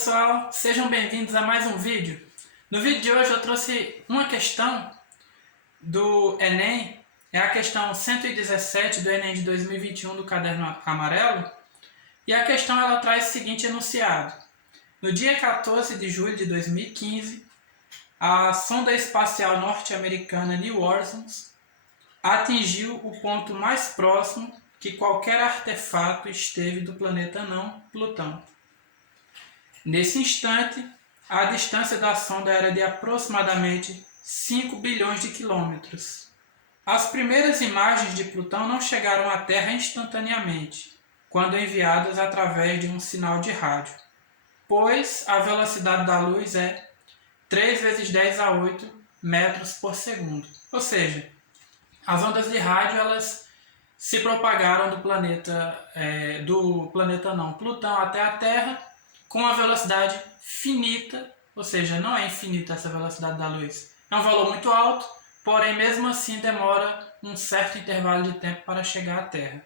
pessoal, sejam bem-vindos a mais um vídeo. No vídeo de hoje eu trouxe uma questão do Enem, é a questão 117 do Enem de 2021 do caderno amarelo, e a questão ela traz o seguinte enunciado. No dia 14 de julho de 2015, a sonda espacial norte-americana New Horizons atingiu o ponto mais próximo que qualquer artefato esteve do planeta anão Plutão. Nesse instante, a distância da sonda era de aproximadamente 5 bilhões de quilômetros. As primeiras imagens de Plutão não chegaram à Terra instantaneamente, quando enviadas através de um sinal de rádio, pois a velocidade da luz é 3 vezes 10 a 8 metros por segundo. Ou seja, as ondas de rádio elas se propagaram do planeta não Plutão até a Terra com a velocidade finita, ou seja, não é infinita essa velocidade da luz. É um valor muito alto, porém mesmo assim demora um certo intervalo de tempo para chegar à Terra.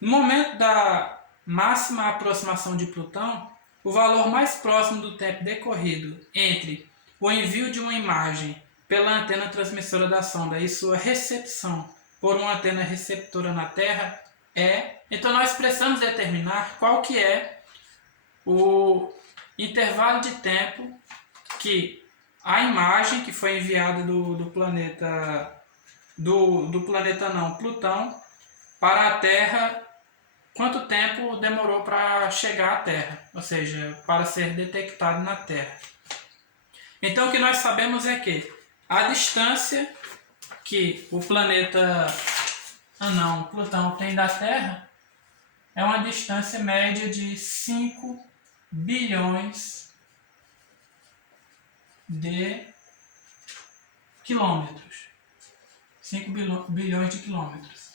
No momento da máxima aproximação de Plutão, o valor mais próximo do tempo decorrido entre o envio de uma imagem pela antena transmissora da sonda e sua recepção por uma antena receptora na Terra é... Então nós precisamos determinar qual que é o intervalo de tempo que a imagem que foi enviada do planeta não Plutão para a Terra, quanto tempo demorou para chegar à Terra, ou seja, para ser detectado na Terra. Então o que nós sabemos é que a distância que o planeta anão Plutão tem da Terra é uma distância média de 5 bilhões de quilômetros. 5 bilhões de quilômetros.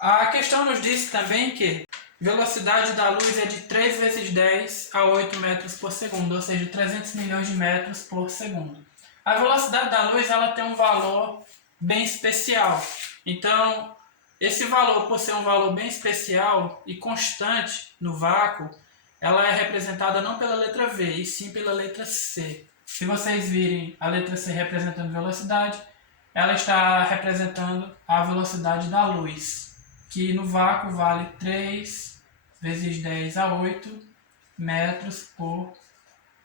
A questão nos diz também que a velocidade da luz é de 3 vezes 10 a 8 metros por segundo, ou seja, 300 milhões de metros por segundo. A velocidade da luz ela tem um valor bem especial. Então, esse valor, por ser um valor bem especial e constante no vácuo, ela é representada não pela letra V, e sim pela letra C. Se vocês virem a letra C representando velocidade, ela está representando a velocidade da luz, que no vácuo vale 3 vezes 10 a 8 metros por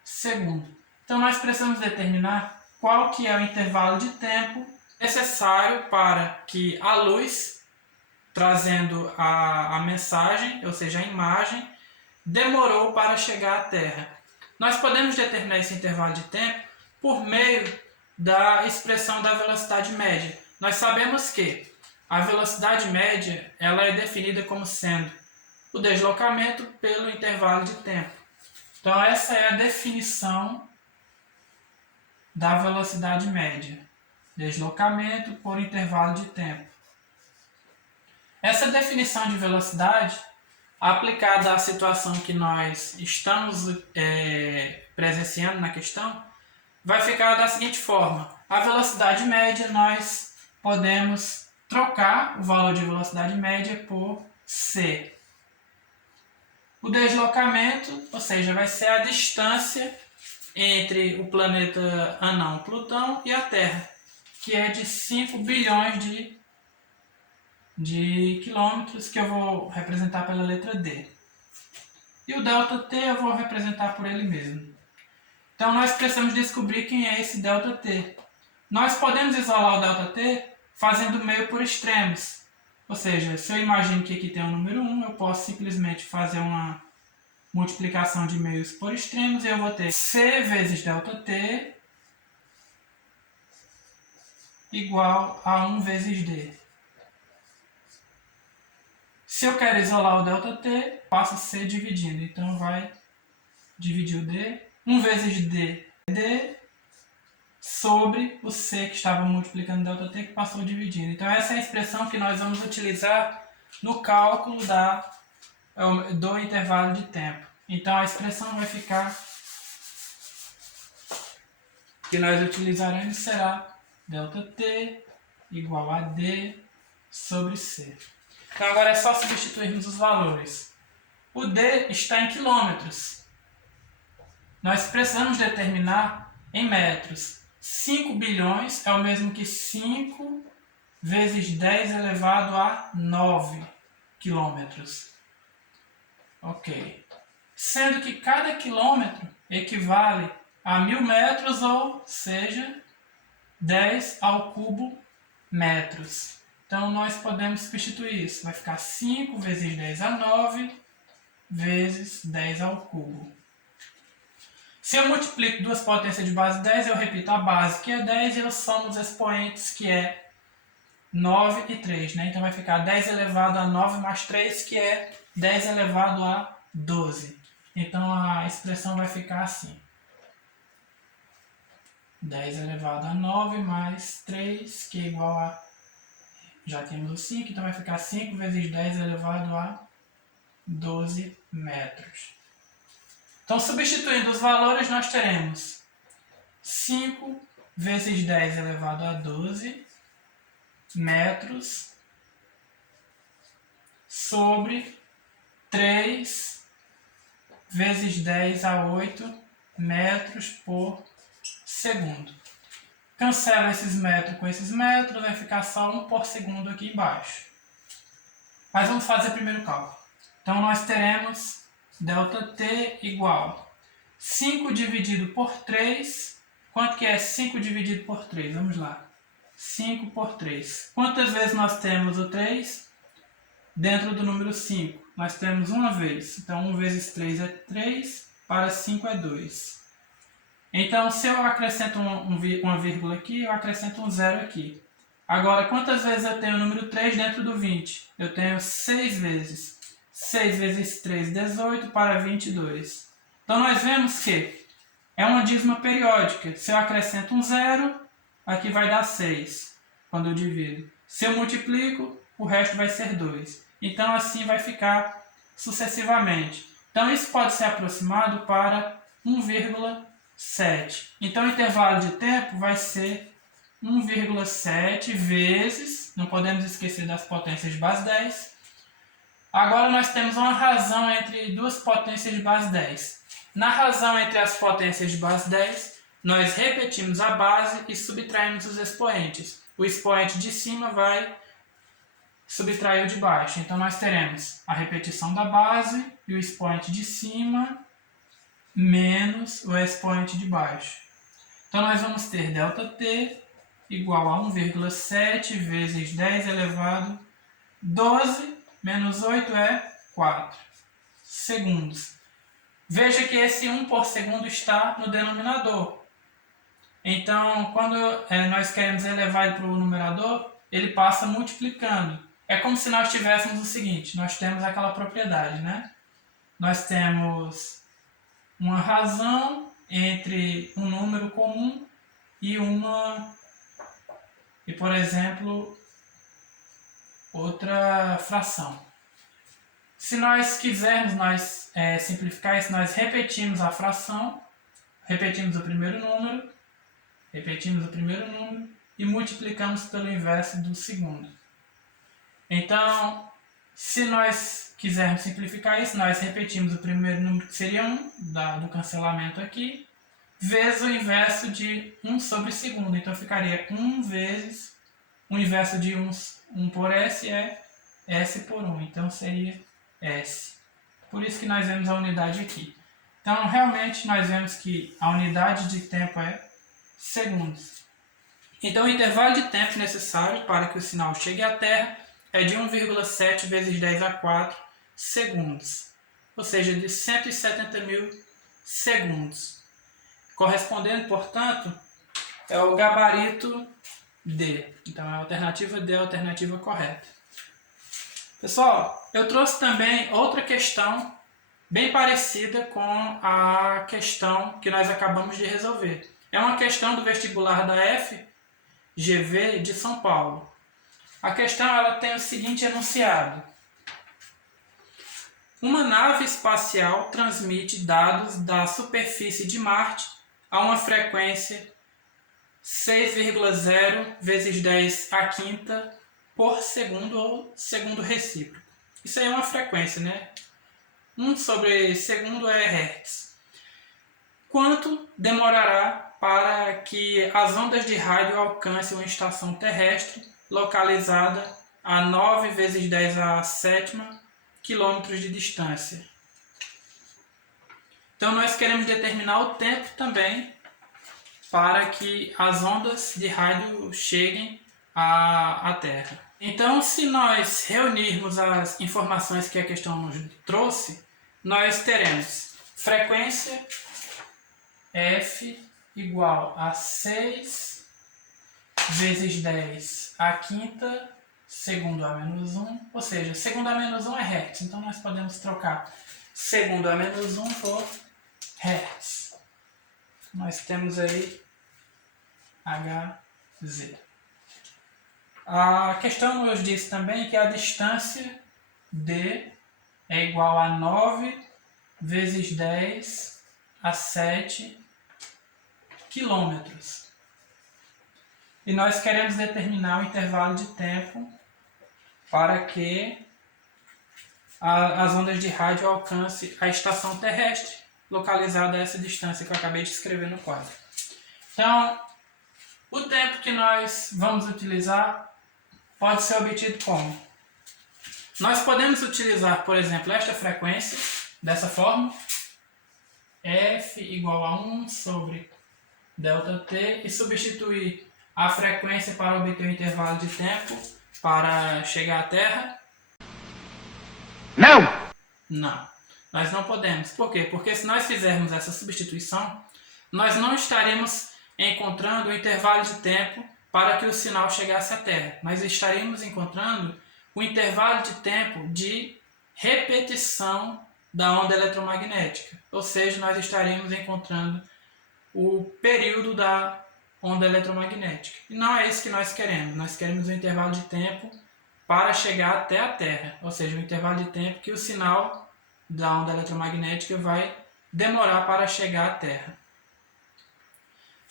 segundo. Então nós precisamos determinar qual que é o intervalo de tempo necessário para que a luz, trazendo a mensagem, ou seja, a imagem, demorou para chegar à Terra. Nós podemos determinar esse intervalo de tempo por meio da expressão da velocidade média. Nós sabemos que a velocidade média ela é definida como sendo o deslocamento pelo intervalo de tempo. Então essa é a definição da velocidade média. Deslocamento por intervalo de tempo. Essa definição de velocidade, aplicada à situação que nós estamos presenciando na questão, vai ficar da seguinte forma. A velocidade média, nós podemos trocar o valor de velocidade média por C. O deslocamento, ou seja, vai ser a distância entre o planeta anão Plutão e a Terra, que é de 5 bilhões de quilômetros, que eu vou representar pela letra D. E o ΔT eu vou representar por ele mesmo. Então nós precisamos descobrir quem é esse ΔT. Nós podemos isolar o ΔT fazendo meio por extremos. Ou seja, se eu imagino que aqui tem o número 1, eu posso simplesmente fazer uma multiplicação de meios por extremos e eu vou ter C vezes ΔT igual a 1 vezes D. Se eu quero isolar o ΔT, passo C dividindo. Então vai dividir o D. 1 vezes D é D sobre o C que estava multiplicando o ΔT que passou dividindo. Então essa é a expressão que nós vamos utilizar no cálculo do intervalo de tempo. Então a expressão vai ficar que nós utilizaremos será ΔT igual a D sobre C. Então agora é só substituirmos os valores. O D está em quilômetros. Nós precisamos determinar em metros. 5 bilhões é o mesmo que 5 vezes 10 elevado a 9 quilômetros. Ok. Sendo que cada quilômetro equivale a 1000 metros, ou seja, 10 ao cubo metros. Então, nós podemos substituir isso. Vai ficar 5 vezes 10 a 9 vezes 10 ao cubo. Se eu multiplico duas potências de base 10, eu repito a base, que é 10, e eu somo os expoentes, que é 9 e 3. Né? Então vai ficar 10 elevado a 9 mais 3, que é 10 elevado a 12. Então a expressão vai ficar assim. 10 elevado a 9 mais 3, que é igual a... Já temos o 5, então vai ficar 5 vezes 10 elevado a 12 metros. Então, substituindo os valores, nós teremos 5 vezes 10 elevado a 12 metros sobre 3 vezes 10 a 8 metros por segundo. Cancela esses metros com esses metros, vai ficar só 1 por segundo aqui embaixo. Mas vamos fazer primeiro o cálculo. Então, nós teremos ΔT igual 5 dividido por 3. Quanto que é 5 dividido por 3? Vamos lá. 5 por 3. Quantas vezes nós temos o 3? Dentro do número 5. Nós temos uma vez. Então, 1 vezes 3 é 3, para 5 é 2. Então, se eu acrescento uma vírgula aqui, eu acrescento um zero aqui. Agora, quantas vezes eu tenho o número 3 dentro do 20? Eu tenho 6 vezes. 6 vezes 3, 18, para 22. Então, nós vemos que é uma dízima periódica. Se eu acrescento um zero, aqui vai dar 6, quando eu divido. Se eu multiplico, o resto vai ser 2. Então, assim vai ficar sucessivamente. Então, isso pode ser aproximado para 1,7. Então, o intervalo de tempo vai ser 1,7 vezes, não podemos esquecer das potências de base 10. Agora nós temos uma razão entre duas potências de base 10. Na razão entre as potências de base 10, nós repetimos a base e subtraímos os expoentes. O expoente de cima vai subtrair o de baixo. Então nós teremos a repetição da base e o expoente de cima menos o expoente de baixo. Então nós vamos ter ΔT igual a 1,7 vezes 10 elevado a 12 menos 8 é 4 segundos. Veja que esse 1 por segundo está no denominador. Então, quando nós queremos elevar ele para o numerador, ele passa multiplicando. É como se nós tivéssemos o seguinte, nós temos aquela propriedade, né? Nós temos uma razão entre um número comum e por exemplo, outra fração. Se nós quisermos simplificar isso, nós repetimos a fração, repetimos o primeiro número e multiplicamos pelo inverso do segundo. Então, se nós quisermos simplificar isso, nós repetimos o primeiro número, que seria 1, do cancelamento aqui, vezes o inverso de 1 sobre segundo. Então, ficaria 1 vezes o inverso de 1 por S é S por 1. Então, seria S. Por isso que nós vemos a unidade aqui. Então, realmente, nós vemos que a unidade de tempo é segundos. Então, o intervalo de tempo necessário para que o sinal chegue à Terra é de 1,7 vezes 10 a 4 segundos. Ou seja, de 170 mil segundos. Correspondendo, portanto, é o gabarito D. Então, a alternativa D é a alternativa correta. Pessoal, eu trouxe também outra questão bem parecida com a questão que nós acabamos de resolver. É uma questão do vestibular da FGV de São Paulo. A questão ela tem o seguinte enunciado. Uma nave espacial transmite dados da superfície de Marte a uma frequência 6,0 vezes 10 a quinta por segundo ou segundo recíproco. Isso aí é uma frequência, né? 1 sobre segundo é hertz. Quanto demorará para que as ondas de rádio alcancem uma estação terrestre localizada a 9 vezes 10 a sétima quilômetros de distância? Então nós queremos determinar o tempo também para que as ondas de rádio cheguem à Terra. Então, se nós reunirmos as informações que a questão nos trouxe, nós teremos frequência F igual a 6 vezes 10 à quinta segundo a menos 1, ou seja, segundo a menos 1 é hertz, então nós podemos trocar segundo a menos 1 por hertz. Nós temos aí Hz. A questão nos diz também que a distância D é igual a 9 vezes 10 a 7 quilômetros. E nós queremos determinar o intervalo de tempo para que as ondas de rádio alcancem a estação terrestre localizada a essa distância que eu acabei de escrever no quadro. Então, o tempo que nós vamos utilizar pode ser obtido como? Nós podemos utilizar, por exemplo, esta frequência dessa forma, F igual a 1 sobre ΔT, e substituir a frequência para obter o intervalo de tempo para chegar à Terra? Não! Não, nós não podemos. Por quê? Porque se nós fizermos essa substituição, nós não estaremos encontrando o intervalo de tempo para que o sinal chegasse à Terra. Nós estaremos encontrando o intervalo de tempo de repetição da onda eletromagnética. Ou seja, nós estaremos encontrando o período da onda eletromagnética. E não é isso que nós queremos. Nós queremos um intervalo de tempo para chegar até a Terra. Ou seja, um intervalo de tempo que o sinal da onda eletromagnética vai demorar para chegar à Terra.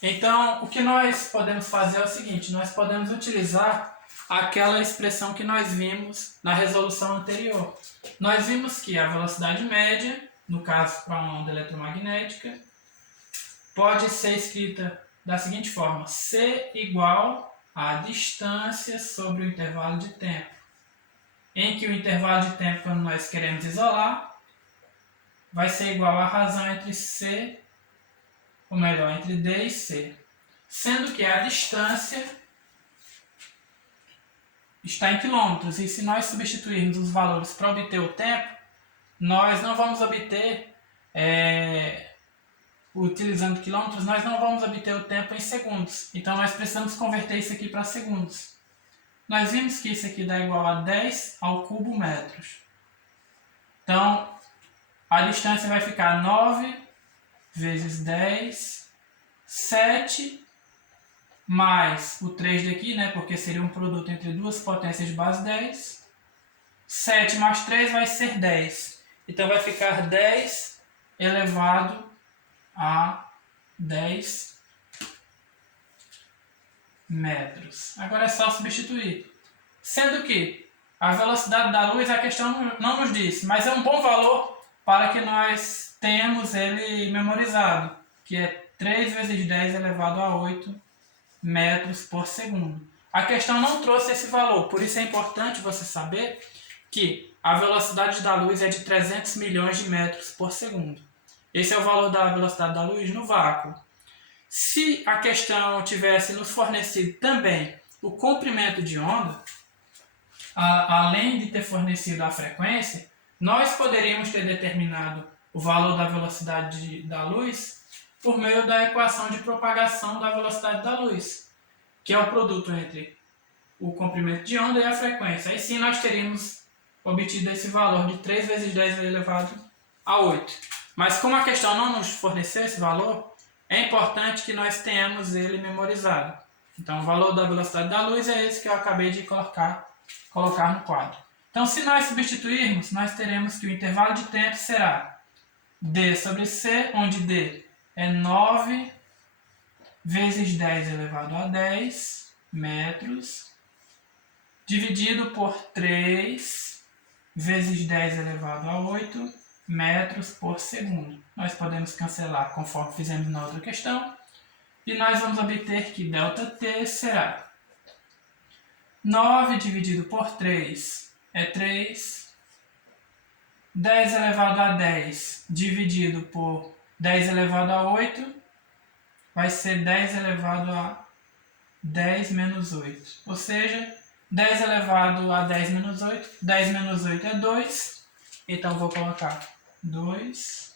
Então, o que nós podemos fazer é o seguinte: nós podemos utilizar aquela expressão que nós vimos na resolução anterior. Nós vimos que a velocidade média, no caso para uma onda eletromagnética, pode ser escrita da seguinte forma: C igual à distância sobre o intervalo de tempo, em que o intervalo de tempo, quando nós queremos isolar, vai ser igual à razão entre C, ou melhor, entre D e C, sendo que a distância está em quilômetros, e se nós substituirmos os valores para obter o tempo, nós não vamos obter, utilizando quilômetros, nós não vamos obter o tempo em segundos. Então nós precisamos converter isso aqui para segundos. Nós vimos que isso aqui dá igual a 10 ao cubo metros. Então a distância vai ficar 9 vezes 10, 7, mais o 3 daqui, né, porque seria um produto entre duas potências de base 10. 7 mais 3 vai ser 10. Então vai ficar 10 elevado a 10 metros. Agora é só substituir. Sendo que a velocidade da luz, a questão não nos diz, mas é um bom valor para que nós tenhamos ele memorizado, que é 3 vezes 10 elevado a 8 metros por segundo. A questão não trouxe esse valor, por isso é importante você saber que a velocidade da luz é de 300 milhões de metros por segundo. Esse é o valor da velocidade da luz no vácuo. Se a questão tivesse nos fornecido também o comprimento de onda, além de ter fornecido a frequência, nós poderíamos ter determinado o valor da velocidade da luz por meio da equação de propagação da velocidade da luz, que é o produto entre o comprimento de onda e a frequência. Aí sim nós teríamos obtido esse valor de 3 vezes 10 elevado a 8. Mas como a questão não nos forneceu esse valor, é importante que nós tenhamos ele memorizado. Então o valor da velocidade da luz é esse que eu acabei de colocar no quadro. Então, se nós substituirmos, nós teremos que o intervalo de tempo será D sobre C, onde D é 9 vezes 10 elevado a 10 metros, dividido por 3 vezes 10 elevado a 8 metros por segundo. Nós podemos cancelar conforme fizemos na outra questão. E nós vamos obter que ΔT será 9 dividido por 3 é 3. 10 elevado a 10 dividido por 10 elevado a 8 vai ser 10 elevado a 10 menos 8. Ou seja, 10 elevado a 10 menos 8. 10 menos 8 é 2. Então vou colocar 2.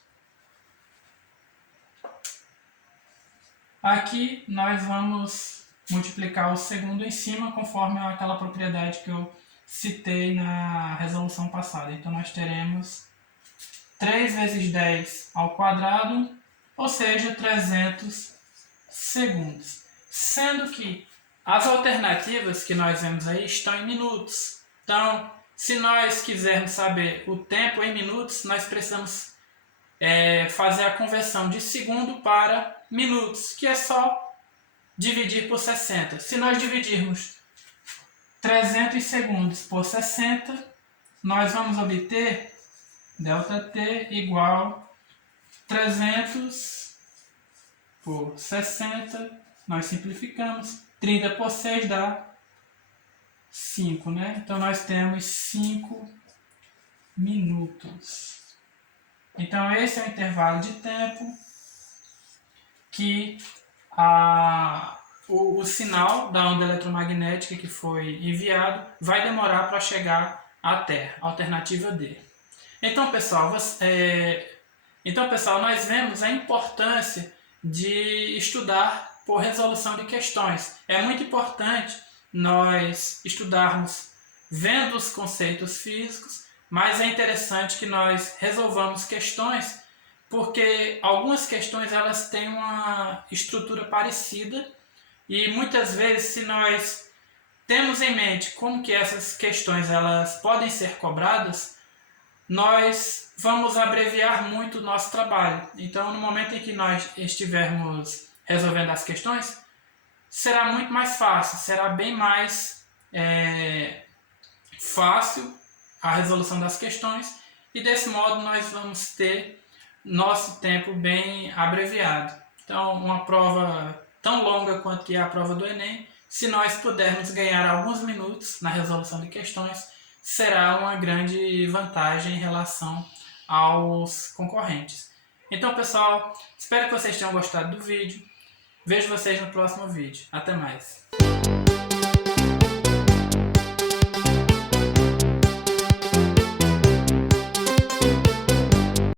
Aqui nós vamos multiplicar o segundo em cima conforme aquela propriedade que eu citei na resolução passada. Então nós teremos 3 vezes 10 ao quadrado, ou seja, 300 segundos. Sendo que as alternativas que nós vemos aí estão em minutos. Então, se nós quisermos saber o tempo em minutos, nós precisamos fazer a conversão de segundo para minutos, que é só dividir por 60. Se nós dividirmos 300 segundos por 60, nós vamos obter ΔT igual 300 por 60. Nós simplificamos. 30 por 6 dá 5, né? Então nós temos 5 minutos. Então esse é o intervalo de tempo que o sinal da onda eletromagnética que foi enviado vai demorar para chegar à Terra. Alternativa D. Então, pessoal, nós vemos a importância de estudar por resolução de questões. É muito importante nós estudarmos vendo os conceitos físicos, mas é interessante que nós resolvamos questões, porque algumas questões elas têm uma estrutura parecida e muitas vezes, se nós temos em mente como que essas questões elas podem ser cobradas, nós vamos abreviar muito o nosso trabalho. Então, no momento em que nós estivermos resolvendo as questões, será muito mais fácil, será bem mais fácil a resolução das questões e desse modo nós vamos ter nosso tempo bem abreviado. Então, uma prova tão longa quanto que é a prova do Enem, se nós pudermos ganhar alguns minutos na resolução de questões, será uma grande vantagem em relação aos concorrentes. Então, pessoal, espero que vocês tenham gostado do vídeo. Vejo vocês no próximo vídeo. Até mais!